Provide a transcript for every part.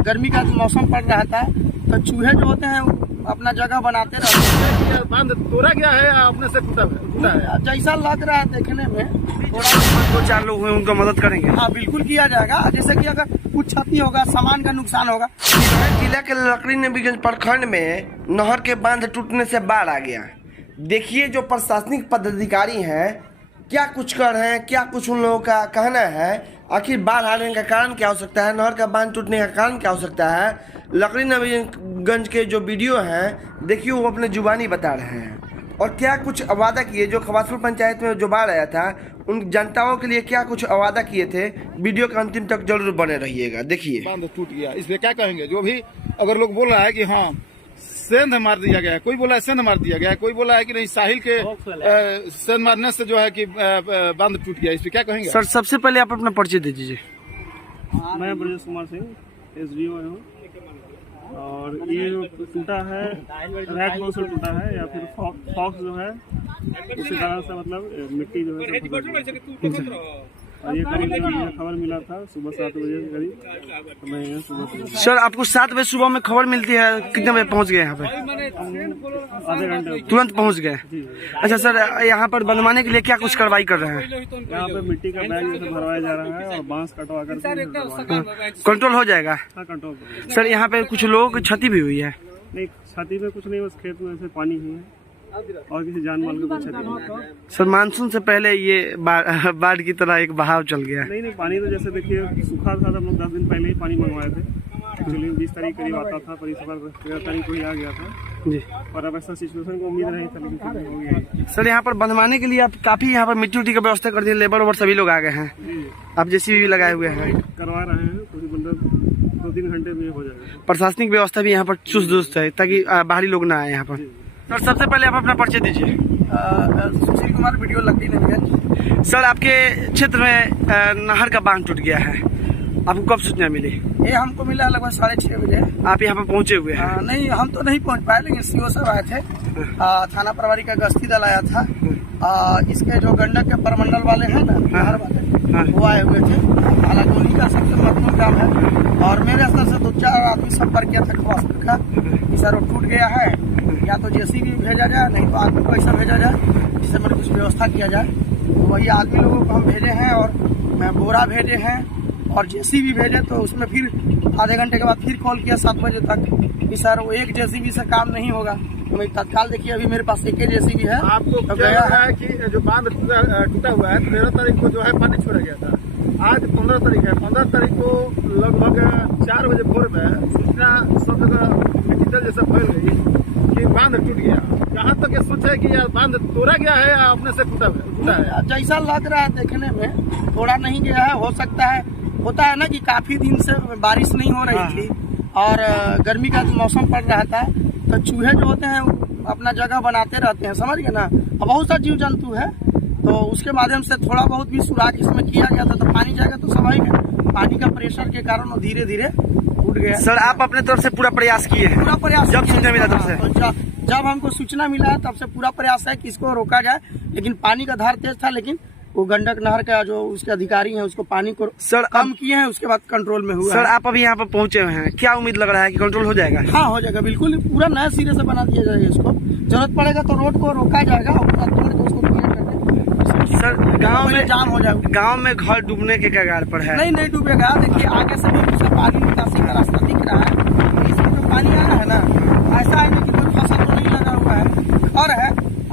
गर्मी का मौसम पड़ रहा था तो चूहे जो होते हैं अपना जगह बनाते रहते हैं। बांध तोड़ा गया है या अपने से टूटा है? जैसा लग रहा है देखने में थोड़ा 2-4 लोग हुए उनको मदद करेंगे। हाँ बिल्कुल किया जाएगा। जैसे कि अगर कुछ क्षति होगा, सामान का नुकसान होगा। जिला के लकड़ी नबीगंज प्रखंड में नहर के बांध टूटने से बाढ़ आ गया। देखिए जो प्रशासनिक पदाधिकारी हैं क्या कुछ कर रहे हैं, क्या कुछ उन लोगों का कहना है। आखिर बाढ़ आने का कारण क्या हो सकता है, नहर का बांध टूटने का कारण क्या हो सकता है। लकड़ी नबीगंज के जो वीडियो हैं देखिए वो अपने जुबानी बता रहे हैं और क्या कुछ वादा किए। जो खवासपुर पंचायत में जो बाढ़ आया था उन जनताओं के लिए क्या कुछ वादा किए थे। वीडियो के अंतिम तक जरूर बने रहिएगा। देखिए बांध टूट गया, इसमें क्या कहेंगे? जो भी अगर लोग बोल रहा है कि हाँ सेंध मार दिया गया है, कोई बोला है सेंध मार दिया गया है, कोई बोला है कि नहीं साहिल के सेंध मारने से जो है कि बांध टूट गया, इस पे क्या कहेंगे? सर सबसे पहले आप अपना परिचय दे दीजिए। मैं ब्रजेश कुमार सिंह SDO हूँ और ये जो टूटा है रैक होल से टूटा है या फिर फॉक्स जो है उसी कारण से मतलब मिट्टी जो है और ये करीब मुझे खबर मिला था सुबह 7 बजे के करीब। मैं यहाँ सुबह सर आपको 7 बजे सुबह में खबर मिलती है, कितने बजे पहुँच गए यहाँ पे? आधे घंटे तुरंत पहुँच गए। अच्छा सर यहाँ पर बनवाने के लिए क्या कुछ कार्रवाई कर रहे हैं? यहाँ पे मिट्टी का बैग जैसे भरवाया जा रहा है और बांस कटवा कर कंट्रोल हो जाएगा। हाँ कंट्रोल। सर यहाँ पे कुछ लोगों की क्षति भी हुई है। नहीं छाती में कुछ नहीं, बस खेत में ऐसे पानी ही है और किसी जान माल को कुछ क्षति नहीं। सर मानसून से पहले ये बाढ़ की तरह एक बहाव चल गया। नहीं पानी तो जैसे देखिए सूखा था, हम लोग 10 दिन पहले ही पानी मंगवाए थे। एक्चुअली 20 तारीख करीब आता था, पर इस बार 13 तारीख को ही आ गया था जी। और अब ऐसा सिचुएशन को उम्मीद नहीं था, लेकिन फिर हो गया। सर यहाँ पर बनवाने के लिए आप काफी यहाँ पर मिट्टी उट्टी की व्यवस्था कर दी, लेबर और सभी लोग आ गए हैं। आप JCB भी लगाए हुए हैं, करवा रहे हैं, करीबन 2-3 घंटे में हो जाएगा। प्रशासनिक व्यवस्था भी यहाँ पर चुस्त दुरुस्त है ताकि बाहरी लोग ना आए यहाँ पर। सर सबसे पहले आप अपना परिचय दीजिए। सुशील कुमार, वीडियो लकड़ी नबीगंज। सर आपके क्षेत्र में नहर का बांध टूट गया है, आपको कब सूचना मिली? ये हमको मिला लगभग 6:30 बजे। आप यहाँ पर पहुँचे हुए हैं? नहीं हम तो नहीं पहुंच पाए, लेकिन CO साहब आए थे। थाना प्रभारी का गश्ती दल आया था। इसके जो गंडक के प्रमंडल वाले हैं ना, नहर वाले, वो आए हुए थे। हालांकि उन्हीं का सबसे महत्वपूर्ण काम है और मेरे स्तर से 2-4 आदमी संपर्क किया था खवासपुर का कि सर वो टूट गया है, या तो JCB भेजा जाए, नहीं तो आदमी पैसा भेजा जाए जिससे मैंने कुछ व्यवस्था किया जाए। तो वही आदमी लोगों को हम भेजे हैं और बोरा भेजे हैं और JCB भेजे। तो उसमें फिर आधे घंटे के बाद फिर कॉल किया 7 बजे तक कि सर वो एक JCB से काम नहीं होगा। तो मैं तत्काल देखिए अभी मेरे पास एक JCB है। आपको तो क्या गया लग रहा है है कि जो बांध टूटा हुआ है 13 तारीख को जो है पानी छोड़ा गया था, आज 15 तारीख है। 15 तारीख को लगभग 4 बजे भोर में सूचना सब जगह डिजिटल जैसा फैल गई कि बांध टूट गया। जहाँ तक ये सोचा है कि यार बांध तोड़ा गया है या अपने से टूटा है? जैसा लग रहा है देखने में थोड़ा नहीं गया है। हो सकता है, होता है ना कि काफी दिन से बारिश नहीं हो रही थी और गर्मी का मौसम पड़ रहा था तो चूहे जो होते हैं अपना जगह बनाते रहते हैं, समझ गए ना। बहुत सा जीव जंतु है तो उसके माध्यम से थोड़ा बहुत भी सुराग इसमें किया गया था। तो पानी जाएगा तो स्वाभाविक है, पानी का प्रेशर के कारण वो धीरे धीरे टूट गया। सर आप अपने तरफ से पूरा प्रयास किए हैं? पूरा प्रयास जब सूचना मिला तब से? जब हमको सूचना मिला है तब से पूरा प्रयास है कि इसको रोका जाए, लेकिन पानी का धार तेज था। लेकिन वो गंडक नहर का जो उसके अधिकारी हैं उसको पानी को सर कम किए हैं, उसके बाद कंट्रोल में हुआ। सर आप अभी यहाँ पर पहुँचे हुए हैं, क्या उम्मीद लग रहा है कि कंट्रोल हो जाएगा? हाँ हो जाएगा, बिल्कुल पूरा नया सिरे से बना दिया जाएगा। इसको जरूरत पड़ेगा तो रोड को रोका जाएगा और पूरा तोड़ के उसको क्लियर करके सर गांव में जाम हो जाएगा। गांव में घर डूबने के कगार पर है। नहीं डूबेगा। देखिए आगे से भी उसे पानी निकासी का रास्ता दिख रहा है। इसमें जो पानी आ रहा है ना, ऐसा है कि कोई फसल तो नहीं लगा हुआ है और है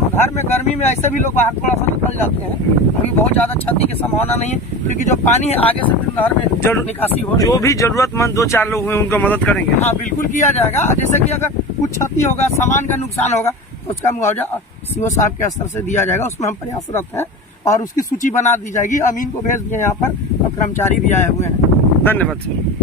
घर में गर्मी में ऐसे भी लोग बाहर थोड़ा सा निकल जाते हैं। अभी बहुत ज्यादा क्षति की संभावना नहीं है क्योंकि जो पानी है आगे से फिर नहर में जरूर निकासी हो रही है। जो भी जरूरतमंद 2-4 लोग हुए उनको मदद करेंगे। हाँ बिल्कुल किया जाएगा। जैसे कि अगर कुछ क्षति होगा, सामान का नुकसान होगा तो उसका मुआवजा CO साहब के स्तर से दिया जाएगा। उसमें हम प्रयासरत हैं और उसकी सूची बना दी जाएगी। अमीन को भेज दिए यहाँ पर और कर्मचारी भी आए हुए हैं। धन्यवाद सर।